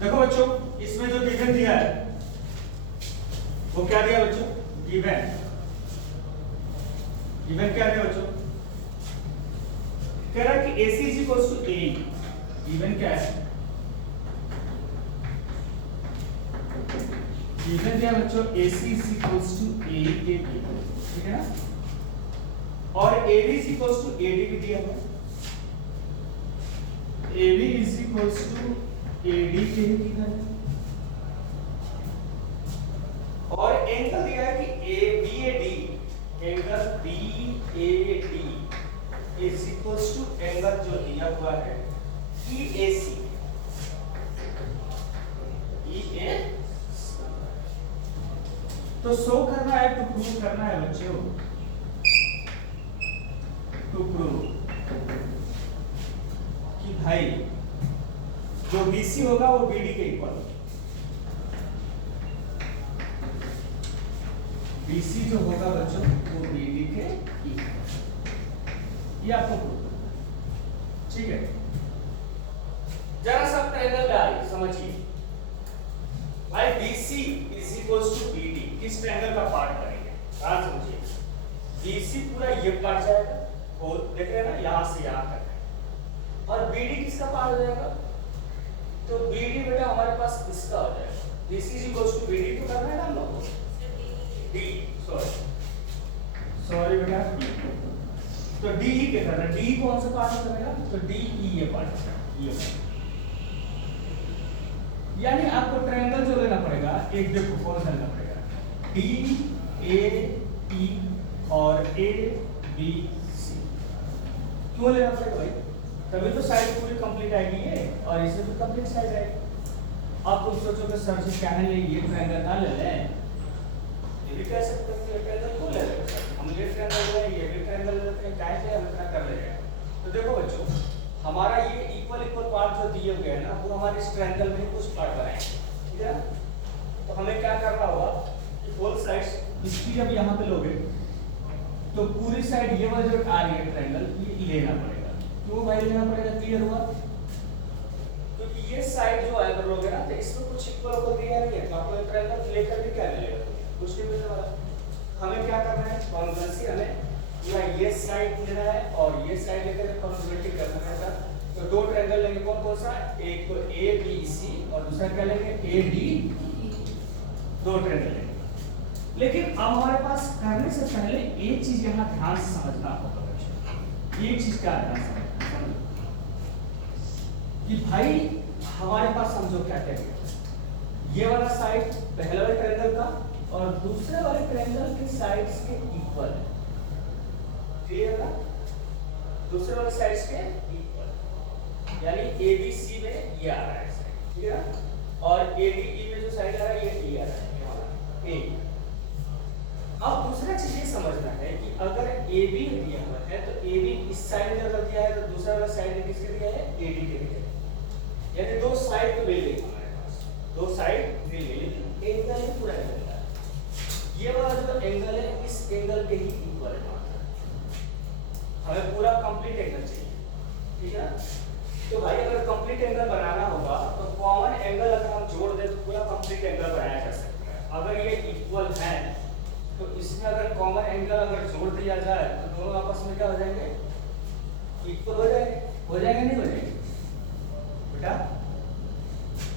देखो बच्चों, इसमें जो गिवन दिया है वो क्या दिया बच्चों? गिवन गिवन क्या दिया बच्चों? कह रहा है कि AC is equal to AE। Given क्या है? गिवन दिया बच्चों AC is equal to AE के, ठीक है ना? और AB is equal to AD भी दिया है। AB is equal to AD के ही गिवन है। और एंगल दिया है कि BAD, angle BAD is equal to angle जो दिया हुआ है EAC। तो शो करना है, टू प्रूव करना है बच्चों, टू प्रूव कि भाई जो BC होगा वो BD के इक्वल, BC जो होगा बच्चों वो BD के इक्वल, ये आपको प्रूव करना है, ठीक है? जरा सा ट्रायंगल में आइए, समझिए भाई BC is equal to BD किस ट्रायंगल का पार्ट करेंगे? ध्यान समझिए, BC पूरा ये पार्ट जाएगा, और देख रहे हैं ना यहां से यहां तक, और BD किसका पार्ट हो जाएगा? तो BD बेटा हमारे पास इसका हो जाएगा। BC is equal to BD तो करना है ना हम लोग को, D सॉरी बेटा, तो DE के करना है। DE कौन सा पार्ट में करेगा? तो DE ये पार्ट, ये पार्ट। यानी आपको ट्रायंगल जो लेना पड़ेगा, एक देखो कौन सा लेना पड़ेगा, DAE और ABC। क्यों लेना पड़ेगा भाई? तभी तो साइड पूरी कंप्लीट आएगी ये, और इसमें तो कंप्लीट साइड आएगी। अब तुम सोचोगे सर जी क्या है ये ट्रायंगल ना ले लें, ये भी कह सकते हैं कि ट्रायंगल को ले लें, हम ये ट्रायंगल ले ये भी ट्रायंगल लेते हैं, क्या है हम इतना कर ले रहे हैं। तो देखो बच्चों, हमारा ये इक्वल इक्वल पार्ट जो दिए हुए हैं ना, वो हमारे इस ट्रायंगल में कुछ पार्ट बनाएंगे, ठीक है? तो हमें क्या करना होगा कि बोथ साइड्स इसकी जब यहाँ पे लोगे तो पूरी साइड ये वाला जो आ रही है ट्रायंगल, ये लेना पड़ेगा। क्यों भाई लेना पड़ेगा? क्लियर हुआ? क्योंकि ये साइड जो अगर लोगे ना तो इसमें कुछ इक्वल होकर दिया नहीं है, तो आपको ट्रायंगल लेकर भी क्या मिलेगा? कुछ नहीं मिलने वाला। हमें क्या करना है? कॉन्ग्रुएंसी, हमें पूरा ये साइड लेना है और ये साइड लेकर कॉन्ग्रुएंटी करना है। तो दो ट्रायंगल लेंगे, कौन कौन सा? एक तो ABC और दूसरा क्या लेंगे? AD। दो ट्रायंगल लेंगे। लेकिन अब हमारे पास करने से पहले एक चीज यहाँ ध्यान से समझना होगा बच्चों। एक चीज क्या ध्यान समझना कि भाई हमारे पास समझो क्या क्या ये वाला साइड पहले वाले ट्रायंगल का और दूसरे वाले ट्रायंगल के साइड्स के इक्वल है, क्लियर है? दूसरे वाले साइड्स के इक्वल, यानी ABC में ये आ रहा है साइड, ठीक है ना? और ADE में जो साइड आ रहा है ये आ रहा है, ये वाला A। अब दूसरा चीज ये समझना है कि अगर AB दिया हुआ है तो AB इस साइड में अगर दिया है तो दूसरा वाला साइड किसके दिया है? AD के दिया है। यानी दो साइड तो मिल गई हमारे पास, दो साइड मिल गई, लेकिन एंगल है पूरा एंगल है। ये वाला जो एंगल है इस एंगल के ही इक्वल है, हमें पूरा कंप्लीट एंगल चाहिए, ठीक है? तो भाई अगर कंप्लीट एंगल बनाना होगा तो कॉमन एंगल अगर हम जोड़ दें तो पूरा कंप्लीट एंगल बनाया जा सकता है। अगर ये इक्वल है तो इसमें अगर कॉमन एंगल अगर जोड़ दिया जाए तो दोनों आपस में क्या हो जाएंगे? इक्वल हो जाएंगे। हो जाएंगे नहीं हो जाएंगे बेटा?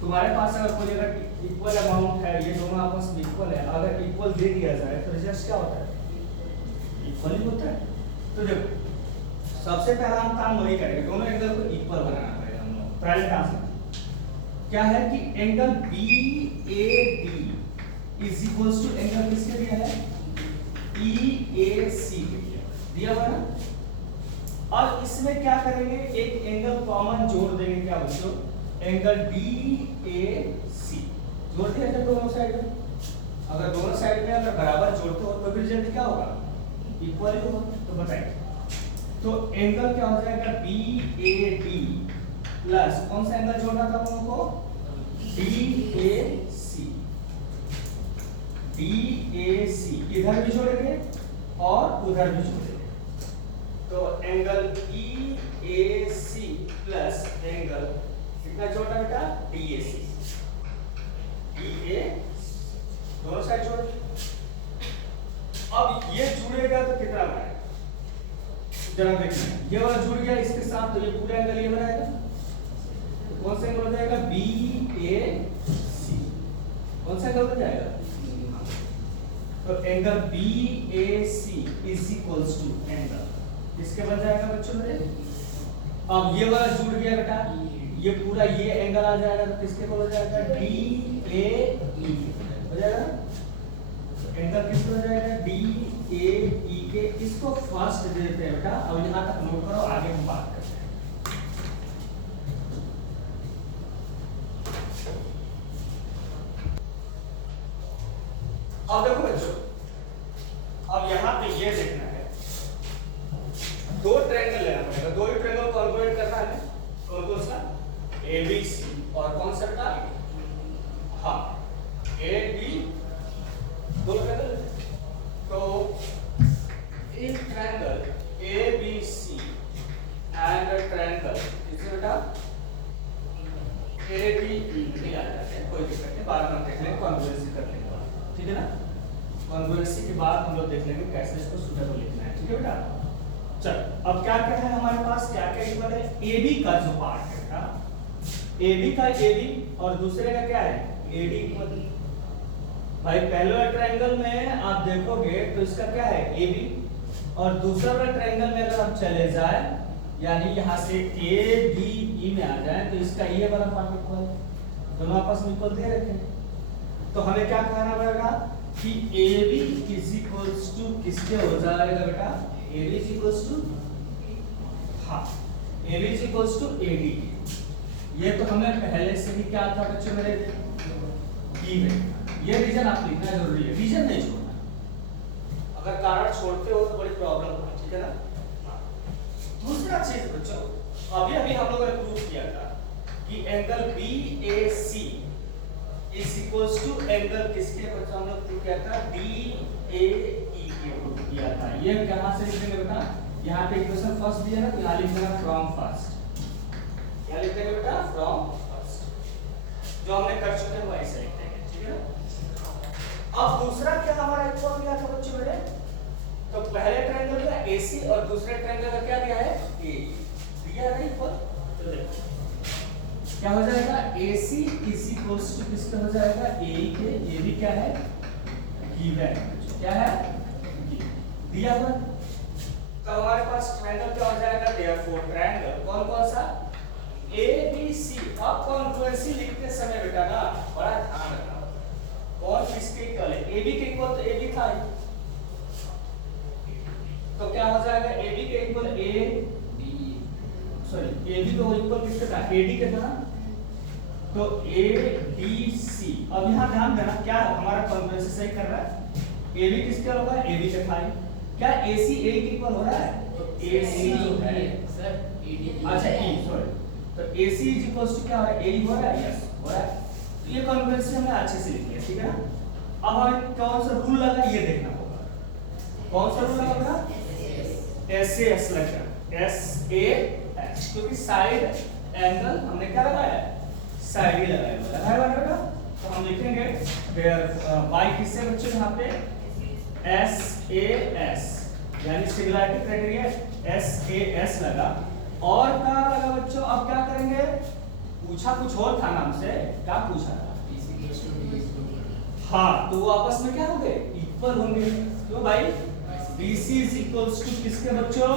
तुम्हारे पास अगर कोई अगर इक्वल अमाउंट है, ये दोनों आपस में इक्वल है, अगर इक्वल दे दिया जाए तो रिजल्ट क्या होता है? इक्वल ही होता है। तो देखो सबसे पहला हम काम वही करेंगे, दोनों एंगल को इक्वल बनाना पड़ेगा हम लोग। पहले काम क्या है कि angle BAD is equals to angle किसके दिया है? EAC दिया हुआ ना। और इसमें क्या करेंगे? एक एंगल कॉमन जोड़ देंगे, क्या बच्चों? एंगल DAC जोड़ दिया जाए दोनों साइड में। अगर दोनों साइड में अगर बराबर जोड़ते हो तो फिर रिजल्ट क्या होगा? इक्वल ही होगा। तो बताइए, तो एंगल क्या हो जाएगा? BAD प्लस कौन सा एंगल जोड़ना था हम लोगों को? DAC। DAC इधर भी जोड़ेंगे और उधर भी जोड़ेंगे, तो एंगल EAC प्लस एंगल कितना जोड़ना बेटा, DAC, DA दोनों साइड जोड़। अब ये जुड़ेगा तो कितना बनाएगा, जरा देखना, ये वाला जुड़ गया इसके साथ तो ये पूरा एंगल ये बनाएगा, तो कौन सा एंगल हो जाएगा, BAC, कौन सा एंगल बन जाएगा, तो angle BAC is equals to angle इसके बन जाएगा बच्चों मेरे। अब ये वाला जुड़ गया बेटा, ये पूरा ये एंगल आ जाएगा तो किसके को हो जाएगा, DAE हो जाएगा, एंगल किसको हो जाएगा, DAE के। इसको फर्स्ट दे देते हैं बेटा, अब यहाँ तक नोट करो, आगे हम बात करते हैं। अब देखो बच्चों, अब यहाँ पे ये देखना है, दो ट्रायंगल लेना पड़ेगा, दो ही ट्रायंगल कॉन्ग्रुएंट करना है, कौन कौन सा, ABC और कौन सा बेटा, हाँ AB, दो ट्रायंगल, तो in triangle ABC and triangle इसे बेटा ABE आ जाते हैं, कोई दिक्कत नहीं, बाद में देख लेंगे, कॉन्ग्रुएंसी कर लेंगे, ठीक है ना। कॉन्ग्रुएंसी के बाद हम लोग देख लेंगे कैसे इसको सुटेबल लिखना है, ठीक है बेटा। चल अब क्या क्या है हमारे पास, क्या क्या इक्वल है, AB का जो पार्ट है बेटा, AB का AB और दूसरे का क्या है, AD इक्वल। भाई पहले वाले ट्रायंगल में आप देखोगे तो इसका क्या है, AB, और दूसरा वाला ट्रायंगल में अगर हम चले जाए, यानी यहाँ से ABE में आ जाए, तो इसका ये वाला पार्ट इक्वल, दोनों आपस में इक्वल दे रखे हैं, तो हमें क्या कहना पड़ेगा कि AB इज इक्वल्स टू किसके हो जाएगा बेटा, AB इज इक्वल्स टू, हाँ AB is equals to AD। ये तो हमें पहले से ही क्या था बच्चों मेरे, की है, ये रीजन आप लिखना जरूरी है, रीजन नहीं छोड़ना, अगर कारण छोड़ते हो तो बड़ी प्रॉब्लम होगी, ठीक है ना। दूसरा चीज बच्चों, अभी अभी हम लोगों ने प्रूव किया था कि angle BAC is equals to angle किसके, बच्चों हम लोग प्रूव किया था, DAE के प्रूव किया था। ये कहां से लिखेंगे बेटा, यहाँ पे इक्वेशन फर्स्ट दिया ना, तो यहाँ लिख देना फ्रॉम फर्स्ट, यहाँ लिख देंगे बेटा फ्रॉम फर्स्ट, जो हमने कर चुके हैं वो ऐसे लिख देंगे, ठीक है ना। अब दूसरा क्या हमारा इक्वल दिया था बच्चों मेरे, तो पहले ट्रायंगल का AC और दूसरे ट्रायंगल का क्या दिया है, A दिया है इक्वल, तो देखो क्या हो जाएगा, AC इज इक्वल्स टू किसके हो जाएगा, AE के, ये भी क्या है, गिवन, क्या है, दिया हुआ। तो हमारे पास ट्रायंगल क्या हो जाएगा, देयरफॉर ट्रायंगल कौन कौन सा, ABC। अब कॉन्ग्रुएंसी लिखते समय बेटा ना बड़ा ध्यान रखना, कौन किसके इक्वल है, AB के इक्वल तो AB था, तो क्या हो जाएगा, AB के इक्वल AB तो इक्वल किसके था, AD के था, तो ABC। अब यहाँ ध्यान देना, क्या हमारा कॉन्ग्रुएंसी सही कर रहा है, AB किसके होगा, AB के था, क्या AC A के इक्वल हो रहा है, तो AC जो है सर AD, अच्छा E सॉरी, तो AC इज इक्वल्स टू क्या हो रहा है, AE हो रहा है, यस हो रहा है, तो ये कॉन्ग्रुएंसी हमने अच्छे से लिख लिया, ठीक है ना। अब हमें कौन सा रूल लगा ये देखना होगा, कौन सा रूल लगा, SAS लगा, SAS, क्योंकि साइड एंगल हमने क्या लगाया, साइड ही लगाया बेटा, तो हम लिखेंगे बाई किससे बच्चों, यहाँ पे SAS, यानी सिंगुलैरिटी क्राइटेरिया SAS लगा, और क्या लगा बच्चों, अब क्या करेंगे, पूछा कुछ और था ना हमसे, क्या पूछा था, हाँ तो वो आपस में क्या होंगे, इक्वल होंगे, क्यों भाई, BC इज इक्वल्स टू किसके बच्चों,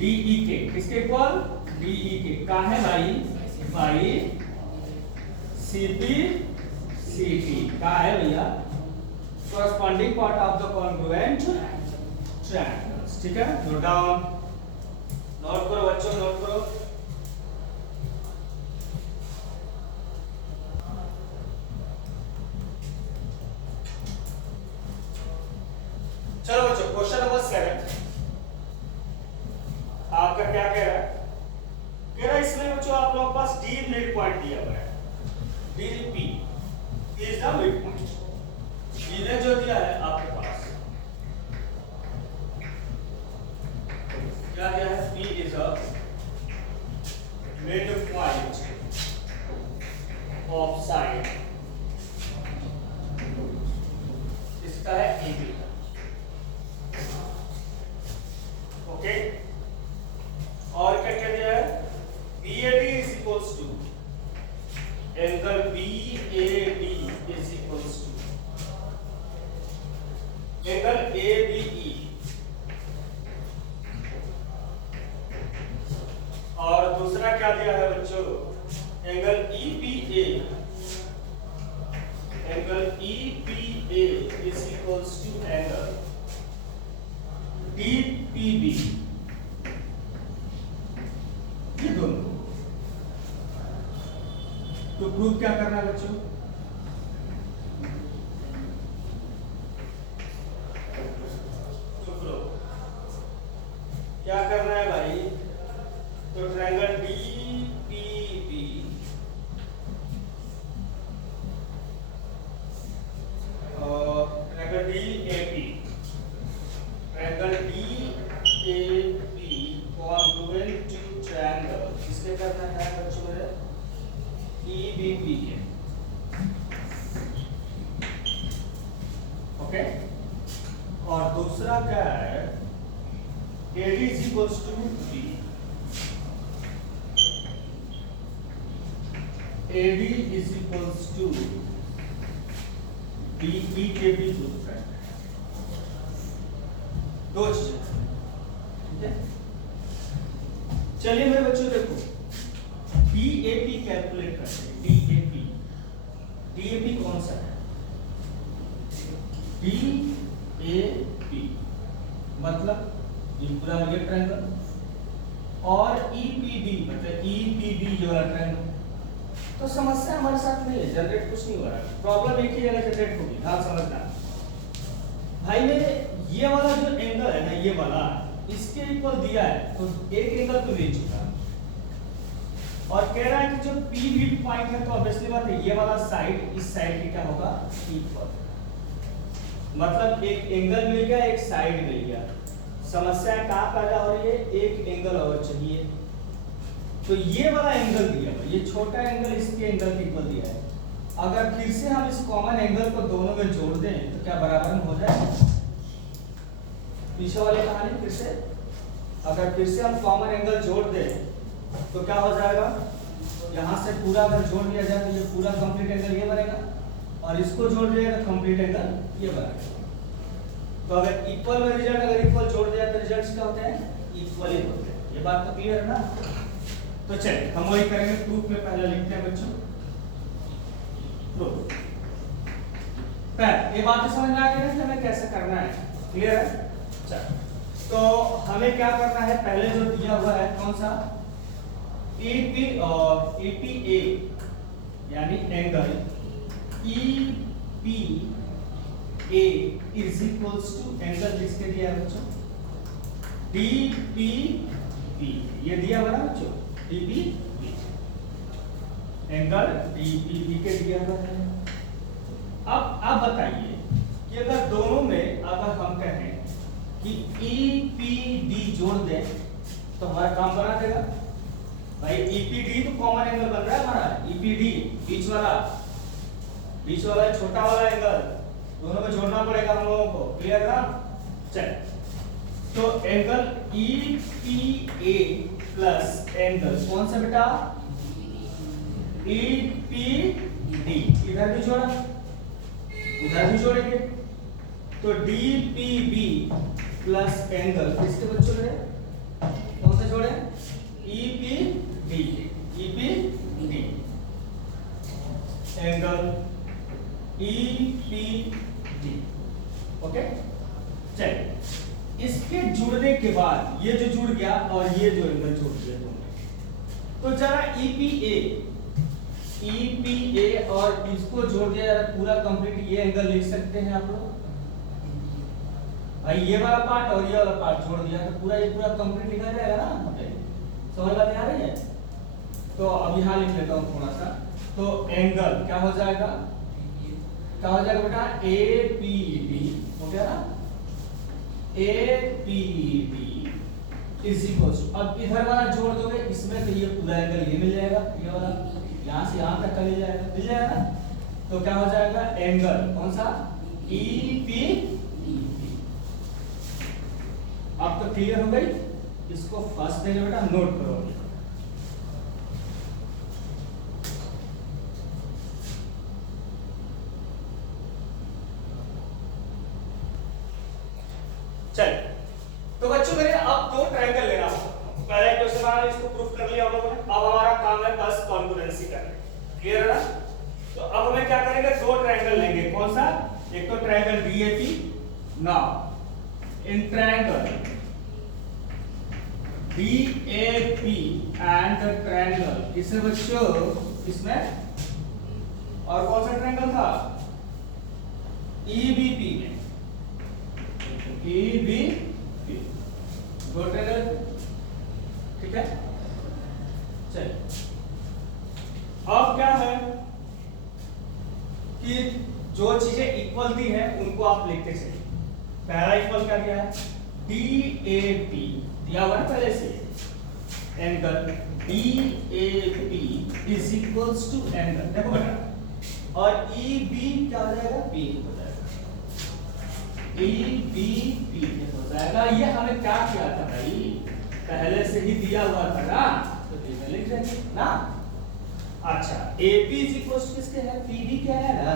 DE के, किसके इक्वल, DE के, कहाँ है भाई, भाई CP CT, कहाँ है भैया, corresponding part of the congruent triangles, ठीक है, नोट डाउन, नोट करो बच्चों, नोट करो। चलो बच्चों क्वेश्चन नंबर 7 आपका क्या कह रहा है, कह रहा है इसमें बच्चों आप लोगों के पास D मिड पॉइंट दिया हुआ है, DP is the mid point, इन्हें जो दिया है आपके पास क्या दिया है, P is a mid point of side इसका है AB। ओके, और क्या कह दिया है, BAD is equals to angle BAD is equals to angle ABE, और दूसरा क्या दिया है बच्चों, angle EPA, angle EPA is equals to angle DPB। ये दोनों तो प्रूव क्या करना है बच्चों, क्या करना है भाई, तो ट्रायंगल DPB और triangle DAP, triangle DAP congruent to triangle किसके करना है बच्चों मेरे, EBP के। ओके, और दूसरा क्या है, AD is equals to B, AD is equals to BE के भी प्रूफ है, दो चीजें, ठीक है। चलिए मेरे बच्चों देखो, DAP कैलकुलेट करते हैं। DAP कौन सा है, DAP मतलब ये पूरा ये ट्रायंगल, और EPD मतलब EPB ये वाला ट्रायंगल। तो समस्या हमारे साथ नहीं है, जनरेट कुछ नहीं हो रहा, प्रॉब्लम एक ही जगह जनरेट होगी, ध्यान समझना भाई। मेरे ये वाला जो एंगल है ना, ये वाला इसके इक्वल दिया है, तो एक एंगल तो ले चुका, और कह रहा है कि जो P भी पॉइंट है, तो ऑब्वियसली बात है ये वाला साइड इस साइड की क्या होगा, इक्वल, मतलब एक एंगल मिल गया, एक साइड मिल गया। समस्या कहाँ पैदा हो रही है, एक एंगल और चाहिए, तो ये वाला एंगल दिया है, ये छोटा एंगल इसके एंगल के इक्वल दिया है। अगर फिर से हम इस कॉमन एंगल को दोनों में जोड़ दें तो क्या बराबर में हो जाए, पीछे वाली कहानी फिर से, अगर फिर से हम कॉमन एंगल जोड़ दें तो क्या हो जाएगा, यहाँ से पूरा अगर जोड़ लिया जाए तो ये पूरा कंप्लीट एंगल ये बनेगा, और इसको जोड़ दिया तो कंप्लीट एंगल ये बनेगा। तो अगर इक्वल में रिजल्ट अगर इक्वल जोड़ दिया तो रिजल्ट्स क्या होते हैं, इक्वल ही होते हैं। ये बात तो क्लियर है ना। तो चलिए हम वही करेंगे, प्रूफ में पहले लिखते हैं बच्चों, प्रूफ। ये बात समझ में आ गई कि हमें कैसे करना है, क्लियर है। चल तो हमें क्या करना है, पहले जो दिया हुआ है कौन सा, EP और EPA यानी angle EPA is equals to angle जिसके दिया है बच्चों DPB, ये दिया हुआ है बच्चों DPB, एंगल DPB के दिया हुआ है। अब बताइए कि अगर दोनों में अगर हम कहें कि EPD जोड़ दें तो हमारा काम बना देगा भाई। EPD तो कॉमन एंगल बन रहा है हमारा, EPD बीच वाला छोटा वाला एंगल, दोनों में जोड़ना पड़ेगा हम लोगों को, क्लियर ना। चल तो एंगल EPA प्लस एंगल कौन सा बेटा, EPD, इधर भी जोड़ा उधर भी जोड़ेंगे, तो DPB प्लस एंगल किसके बच्चों में कौन सा जोड़े, EPD एंगल EPD। ओके चलिए इसके जुड़ने के बाद ये जो जुड़ गया और ये जो एंगल जुड़ गया दोनों, तो जरा EPA और इसको जोड़ दिया जरा पूरा कंप्लीट, ये एंगल लिख सकते हैं आप लोग भाई। ये वाला पार्ट और ये वाला पार्ट जोड़ दिया तो पूरा ये पूरा कंप्लीट लिखा जाएगा ना, समझ में आ रही है। तो अब यहाँ लिख लेता हूँ थोड़ा सा, तो एंगल क्या हो जाएगा बेटा APD हो गया ना, APD इज इक्वल टू, अब इधर वाला जोड़ दोगे इसमें तो ये पूरा एंगल ये मिल जाएगा, ये वाला यहाँ से यहाँ तक का मिल जाएगा ना। तो क्या हो जाएगा एंगल कौन सा ईपी। अब तो क्लियर हो गई, इसको फर्स्ट देंगे बेटा नोट करो। चल तो बच्चों मेरे अब दो ट्रायंगल लेना, पहले क्वेश्चन हमारा इसको प्रूफ कर लिया हम लोगों ने, अब हमारा काम है बस कॉन्ग्रुएंसी करना, क्लियर है ना। तो अब हमें क्या करेंगे, दो ट्रायंगल लेंगे, कौन सा, एक तो triangle DAP. Now in triangle DAP and the triangle, इससे बच्चों इसमें और कौन सा ट्रायंगल था ईबीपी में, ईबीपी दो ट्रायंगल, ठीक है। चलिए अब क्या है कि जो चीजें इक्वल दी है उनको आप लिखते चलिए। पहला इक्वल क्या दिया है DAP दिया हुआ है पहले से, angle DAP is equals to angle, देखो बेटा, और EB क्या हो जाएगा P हो जाएगा, EBP हो जाएगा। ये हमें क्या किया था भाई, पहले से ही दिया हुआ था ना, तो इसमें लिख देंगे ना। अच्छा AP इज इक्वल्स टू किसके है, PB क्या है ना।